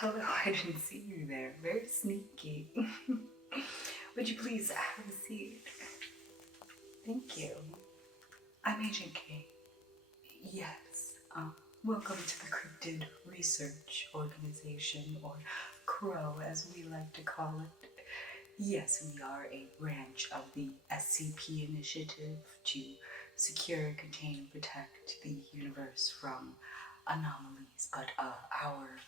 Hello, I didn't see you there. Very sneaky. Would you please have a seat? Thank you. I'm Agent K. Yes. Welcome to the Cryptid Research Organization, or C.R.O. as we like to call it. Yes, we are a branch of the SCP initiative to secure, contain, and protect the universe from anomalies, but our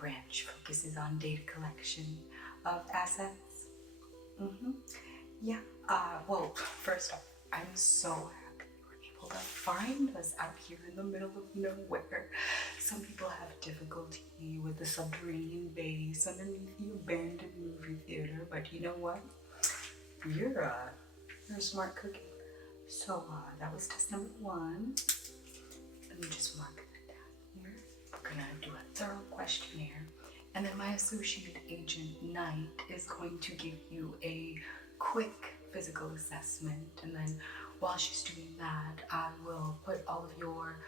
branch focuses on data collection of assets. Yeah, well, first off, I'm so happy you were able to find us out here in the middle of nowhere. Some people have difficulty with the subterranean base underneath the abandoned movie theater, but you know what? You're a smart cookie. So, that was test number 1. Let me just mark that down here. We're gonna do a thorough questionnaire, and then my associate agent Knight is going to give you a quick physical assessment, and then while she's doing that, I will put all of your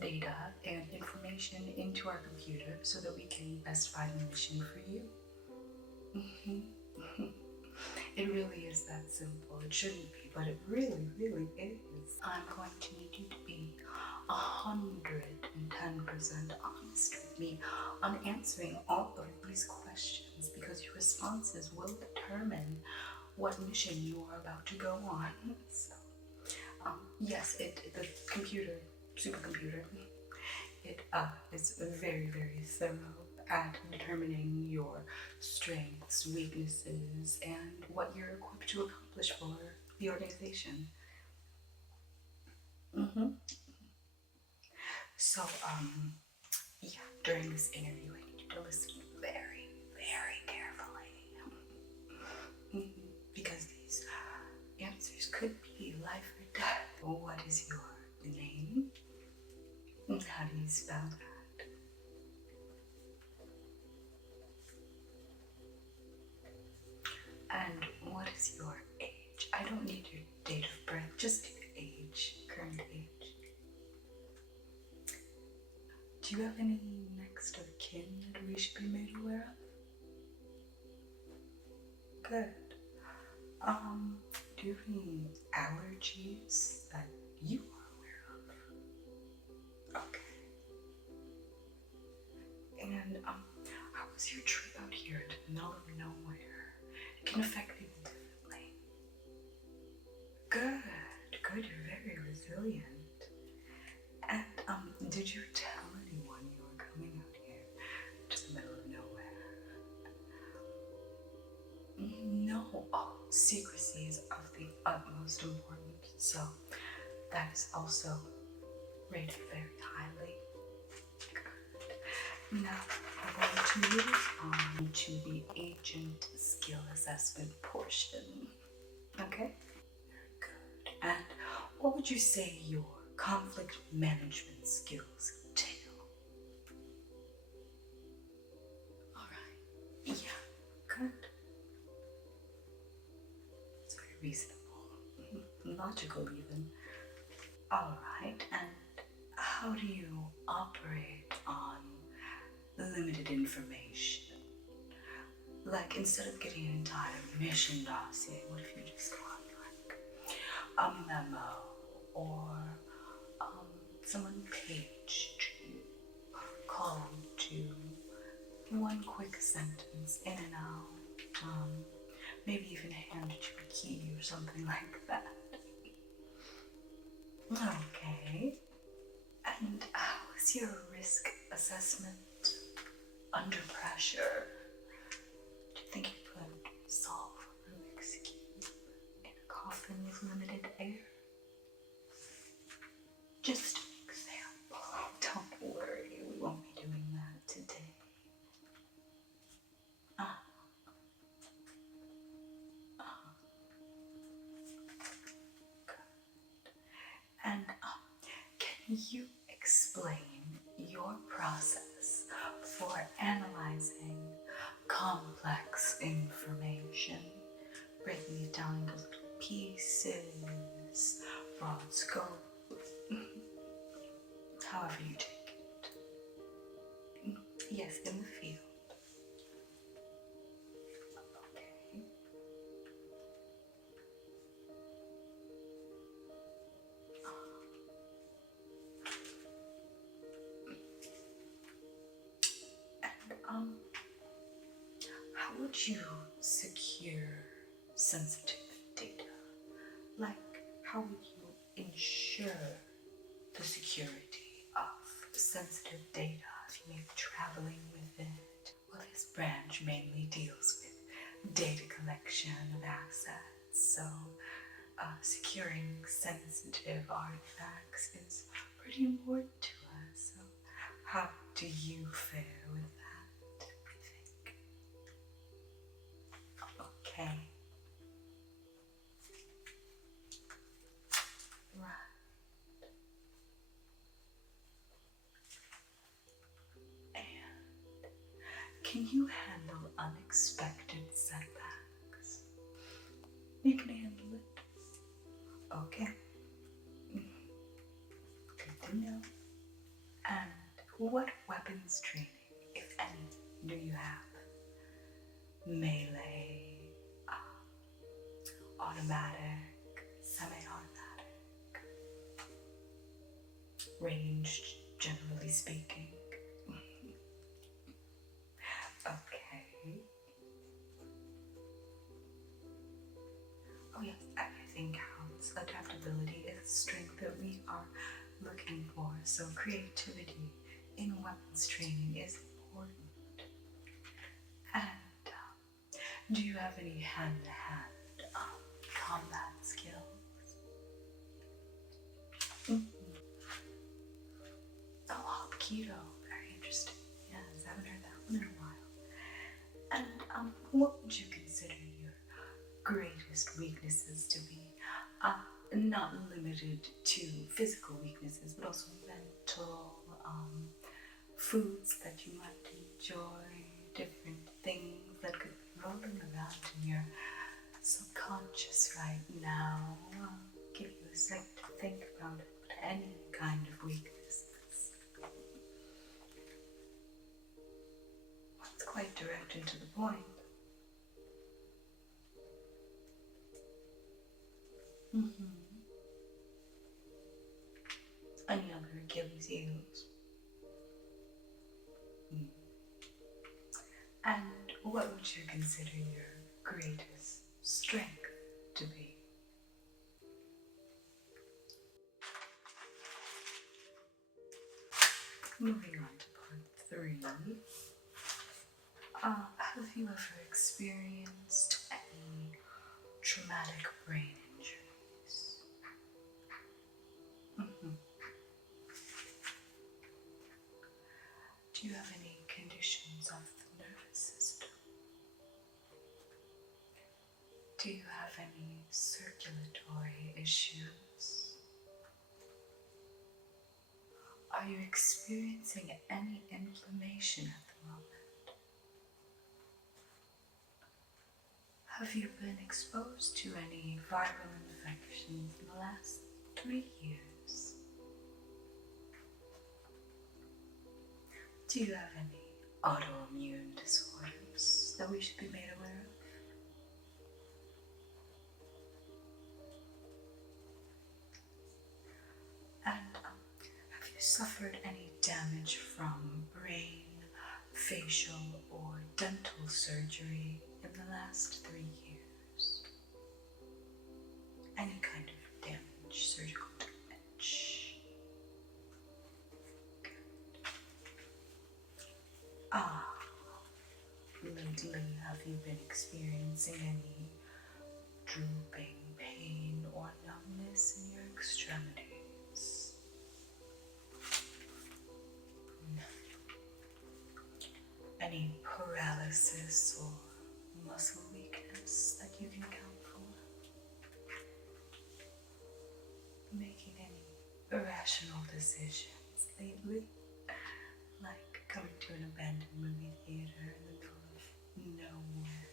data and information into our computer so that we can best find a mission for you. It really is that simple. It shouldn't be, but it really, really is. I'm going to need you to be 110% honest with me on answering all of these questions, because your responses will determine what mission you are about to go on. So, yes, the computer, supercomputer, it is very, very thorough at determining your strengths, weaknesses, and what you're equipped to accomplish for the organization. So, yeah, during this interview, I need you to listen very, very carefully. Because these answers could be life or death. What is your name? How do you spell that? And what is your age? I don't need your date of birth, just your age, current age. Do you have any next of kin that we should be made aware of? Good. Do you have any allergies that you are aware of? Okay. And how was your trip out here to the middle of nowhere? It can affect people differently. Good. You're very resilient. And did you tell anyone you were coming out here to the middle of nowhere? No. Oh, secrecy is of the utmost importance, so that is also rated very highly. Good. Now, we're going to move on to the agent skill assessment portion. Okay? Very good. And what would you say your conflict management skills entail? All right. Yeah, good. It's very reasonable. Logical, even. All right. And how do you operate on limited information? Like, instead of getting an entire mission dossier, what if you just got like a memo or someone paged you, called to one quick sentence in and out, maybe even handed you a key or something like that? Okay. And how is your risk assessment under pressure? Do you think you could solve a Rubik's Cube in a coffin with limited air? Just an example. Don't worry, we won't be doing that today. Good. And can you explain your process for analyzing complex information, breaking it down into little pieces, broad scope, however you take it? Yes, in the field. would you secure sensitive data? Like, how would you ensure the security of sensitive data if you may be traveling with it? Well, this branch mainly deals with data collection of assets, so securing sensitive artifacts is pretty important to us. So how do you fare with that, I think? Okay. Right. And can you handle unexpected setbacks? You can handle it. Okay. Good to know. And what weapons training, if any, do you have? Melee, automatic, semi-automatic, ranged, generally speaking. Okay. Oh yes, everything counts. Adaptability is a strength that we are looking for, so creativity in weapons training is important. And do you have any hand-to-hand combat skills? Oh, keto, very interesting. Yes, I haven't heard that one in a while. And what would you consider your greatest weaknesses to be? Not limited to physical weaknesses, but also mental, foods that you might enjoy, different things that could be rolling around in your subconscious right now. I'll give you a second to think about it, but any kind of weaknesses. It's quite direct and to the point. Any other Achilles heels? And what would you consider your greatest strength to be? Moving on to part 3. Have you ever experienced any traumatic brain injuries? Do you have any conditions of the nervous system? Do you have any circulatory issues? Are you experiencing any inflammation at the moment? Have you been exposed to any viral infections in the last 3 years? Do you have any autoimmune disorders that we should be made aware of? And have you suffered any damage from brain, facial, or dental surgery in the last 3 years? Any kind of damage, surgical damage? Lately, have you been experiencing any drooping pain or numbness in your extremities? No. Any paralysis or muscle weakness that you can account for? Making any irrational decisions lately? Like coming to an abandoned movie theater in the middle of nowhere.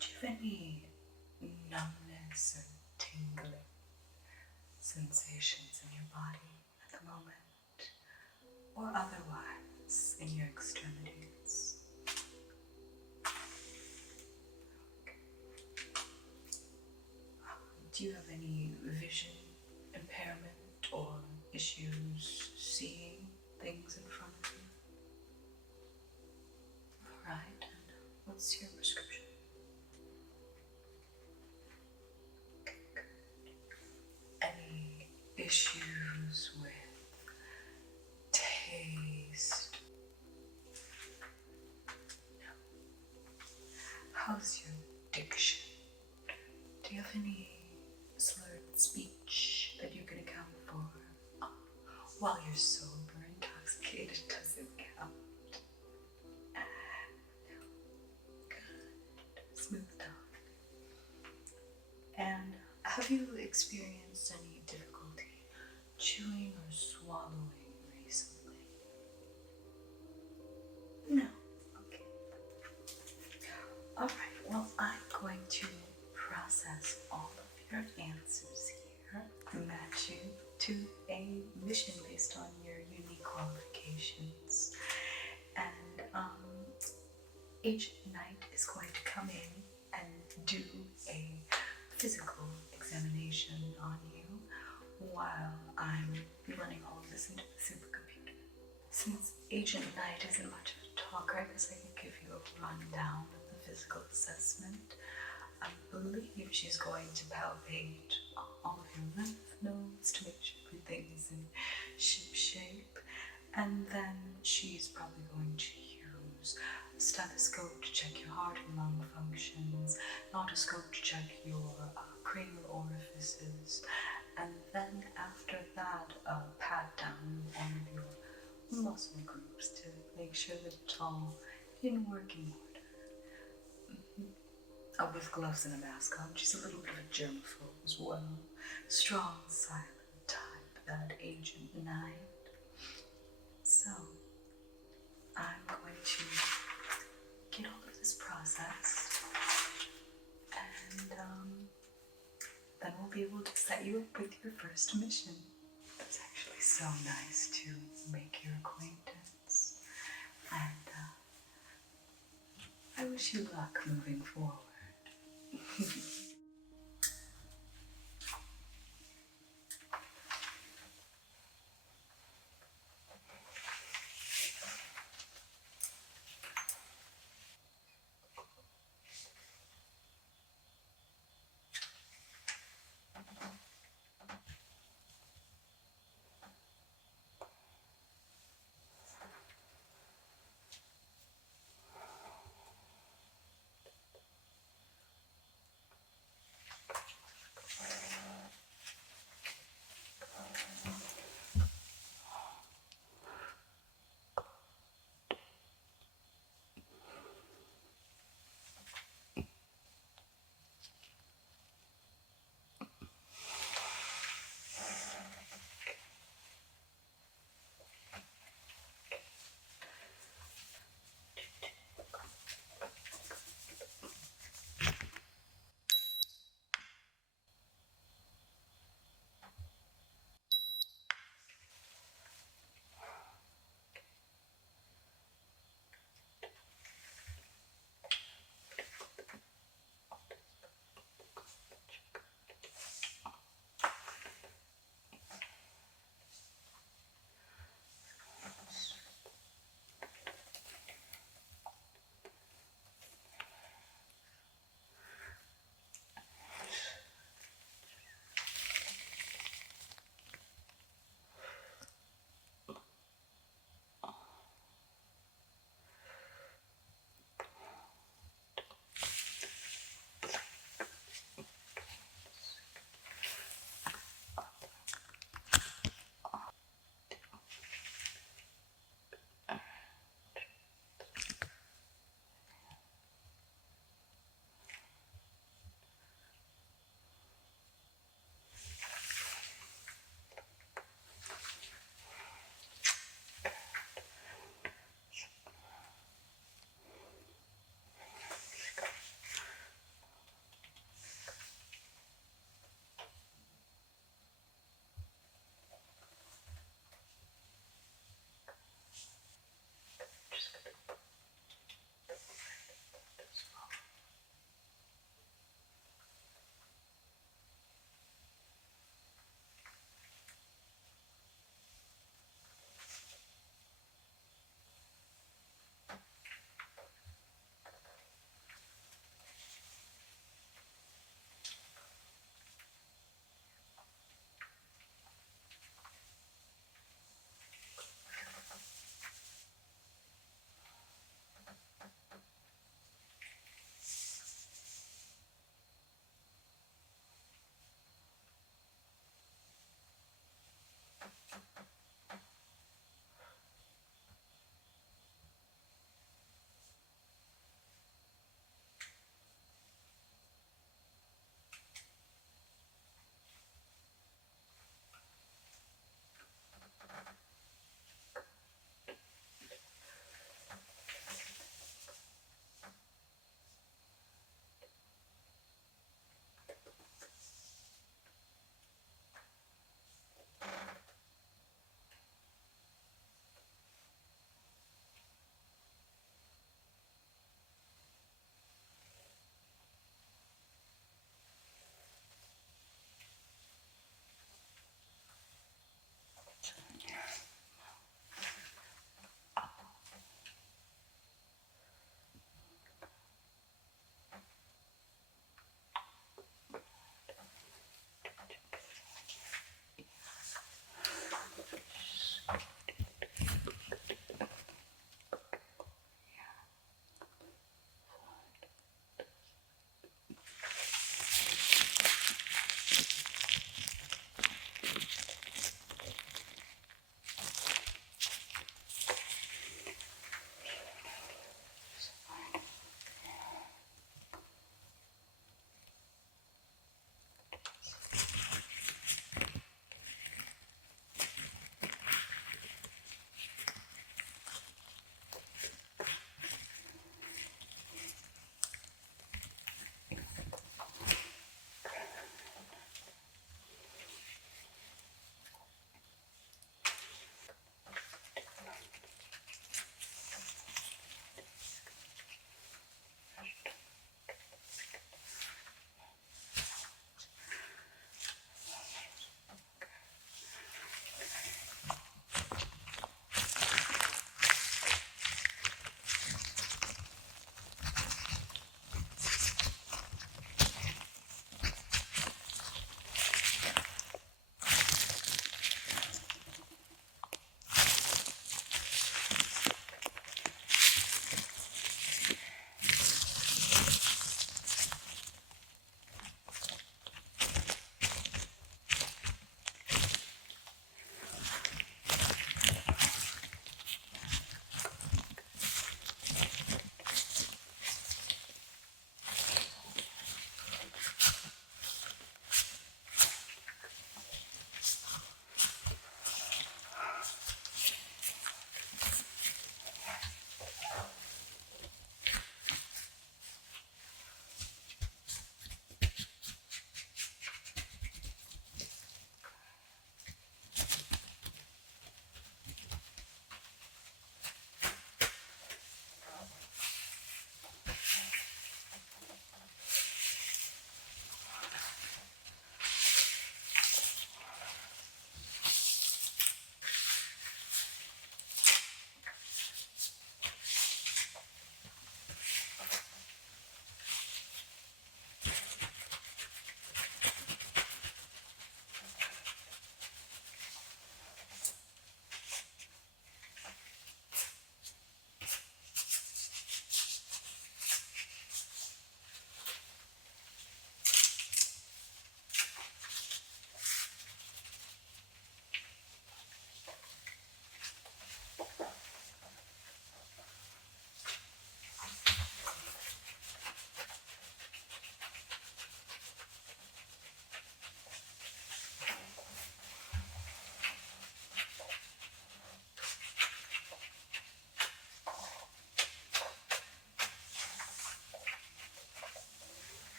Do you have any numbness or tingling sensations in your body at the moment, or otherwise in your extremities? Okay. Do you have any vision impairment or issues seeing? any slurred speech that you can account for? Oh, while you're sober, intoxicated doesn't count. Good. Smooth talk. And have you experienced any difficulty chewing or swallowing recently? No. Okay. Alright, well, I'm going to process all of your answers here, match you to a mission based on your unique qualifications. And Agent Knight is going to come in and do a physical examination on you while I'm running all of this into the supercomputer. Since Agent Knight isn't much of a talker, I guess I can give you a rundown of the physical assessment. I believe she's going to palpate all of your lymph nodes to make sure everything's in ship shape. And then she's probably going to use a stethoscope to check your heart and lung functions, an otoscope to check your cranial orifices, and then after that, pat down all of your muscle groups to make sure that it's all in working order. With gloves and a mask on. She's a little bit of a germaphobe as well. Strong, silent type, that Agent Knight. So, I'm going to get all of this processed, and then we'll be able to set you up with your first mission. It's actually so nice to make your acquaintance, and I wish you luck moving forward.